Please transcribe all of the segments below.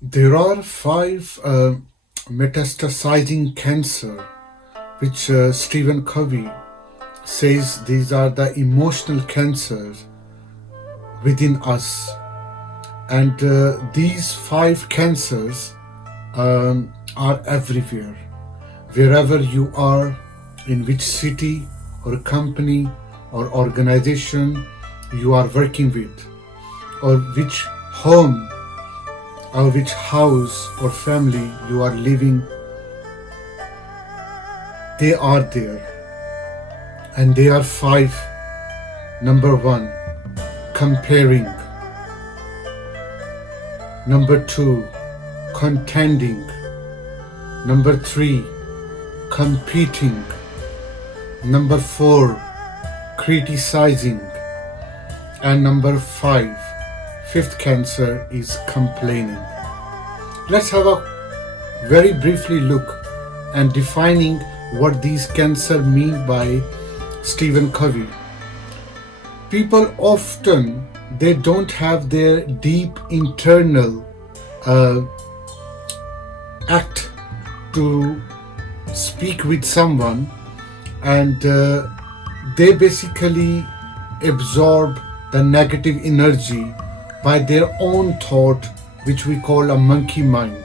There are five metastasizing cancer, which Stephen Covey says these are the emotional cancers within us. And these five cancers are everywhere. Wherever you are, in which city or company or organization you are working with, or which home or which house or family you are living, they are there. And they are five. Number one, comparing. Number two, contending. Number three, competing. Number four, criticizing. And number five, fifth cancer is complaining. Let's have a very briefly look and defining what these cancer mean by Stephen Covey. People often, they don't have their deep internal act to speak with someone, and they basically absorb the negative energy by their own thought, which we call a monkey mind.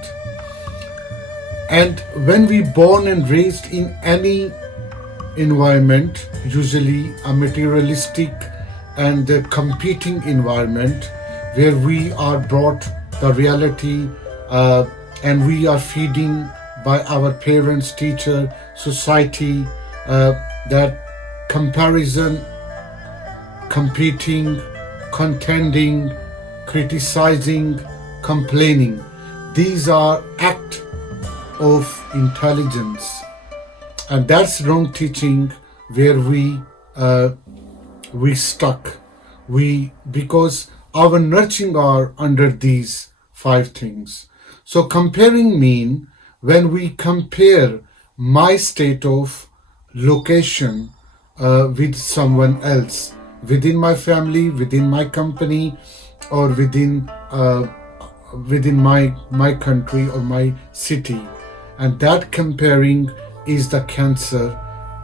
And when we born and raised in any environment, usually a materialistic and competing environment, where we are brought the reality and we are feeding by our parents, teacher, society, that comparison, competing, contending, criticizing, complaining. These are act of intelligence, and that's wrong teaching where we stuck. Because our nurturing are under these five things. So comparing mean when we compare my state of location with someone else, within my family, within my company, or within my country or my city. And that comparing is the cancer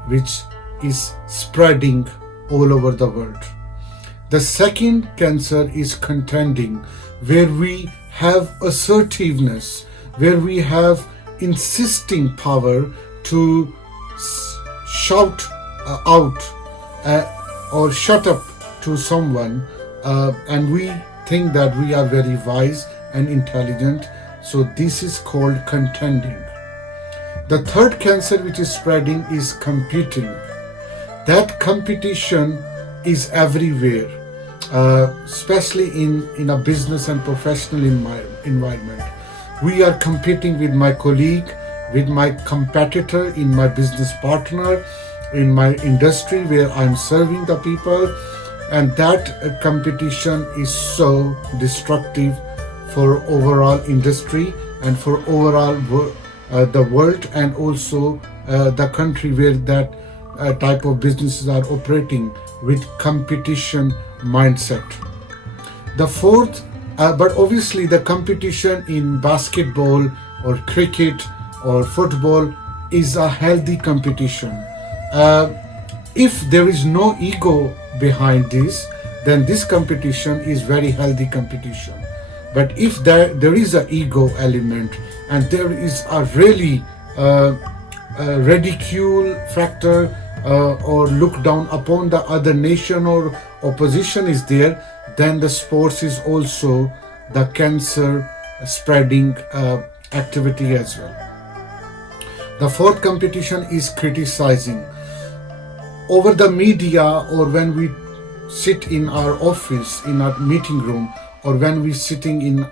which is spreading all over the world. The second cancer is contending, where we have assertiveness, where we have insisting power to shout out or shut up to someone, and we think that we are very wise and intelligent. So this is called contending. The third cancer which is spreading is competing. That competition is everywhere, especially in a business and professional environment. We are competing with my colleague, with my competitor, in my business partner, in my industry where I'm serving the people. And that competition is so destructive for overall industry and for overall the world, and also the country where that type of businesses are operating with competition mindset. The fourth, but obviously the competition in basketball or cricket or football is a healthy competition. If there is no ego behind this, then this competition is very healthy competition. But if there is an ego element, and there is a really ridicule factor, or look down upon the other nation or opposition is there, then the sports is also the cancer spreading activity as well. The fourth competition is criticizing. Over the media, or when we sit in our office, in our meeting room, or when we sitting in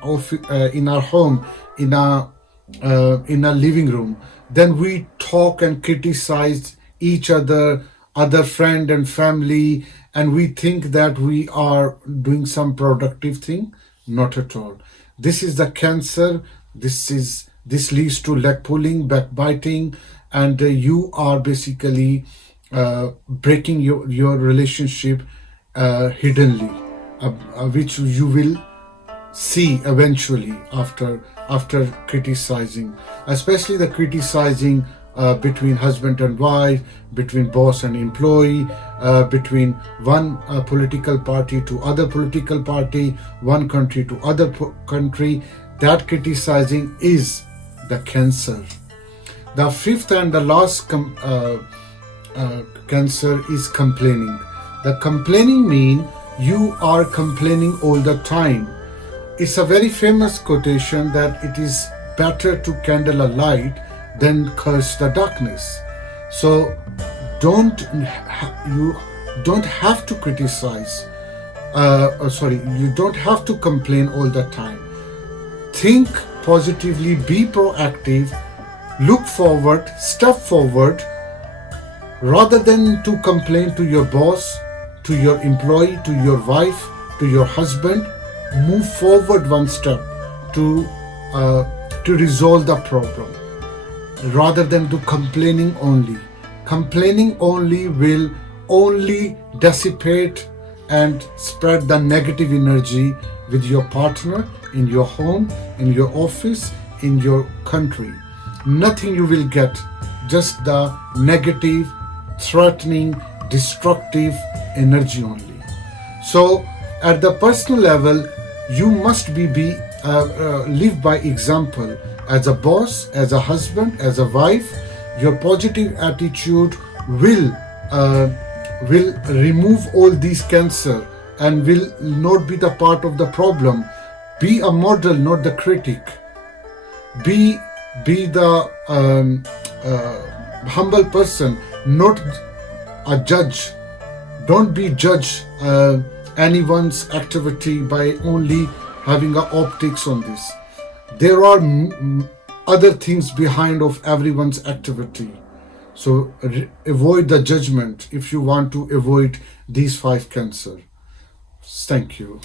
our home, in a living room, then we talk and criticize each other friend and family, and we think that we are doing some productive thing. Not at all. This is the cancer. This leads to leg pulling, backbiting, and you are basically breaking your relationship hiddenly, which you will see eventually after criticizing, especially the criticizing between husband and wife, between boss and employee, between one political party to other political party, one country to other country. That criticizing is the cancer. The fifth and the last cancer is complaining. The complaining mean you are complaining all the time. It's a very famous quotation that it is better to kindle a light than curse the darkness. So you don't have to criticize. You don't have to complain all the time. Think positively, be proactive, look forward, step forward, rather than to complain to your boss, to your employee, to your wife, to your husband. Move forward one step to resolve the problem, rather than to complaining only. Complaining only will only dissipate and spread the negative energy with your partner, in your home, in your office, in your country. Nothing you will get, just the negative, threatening, destructive energy only. So at the personal level, you must live by example. As a boss, as a husband, as a wife, your positive attitude will remove all these cancer and will not be the part of the problem. Be a model, not the critic. Be the humble person, not a judge. Don't be judge anyone's activity by only having a optics on this. There are other things behind of everyone's activity. So avoid the judgment if you want to avoid these 5 cancer. Thank you.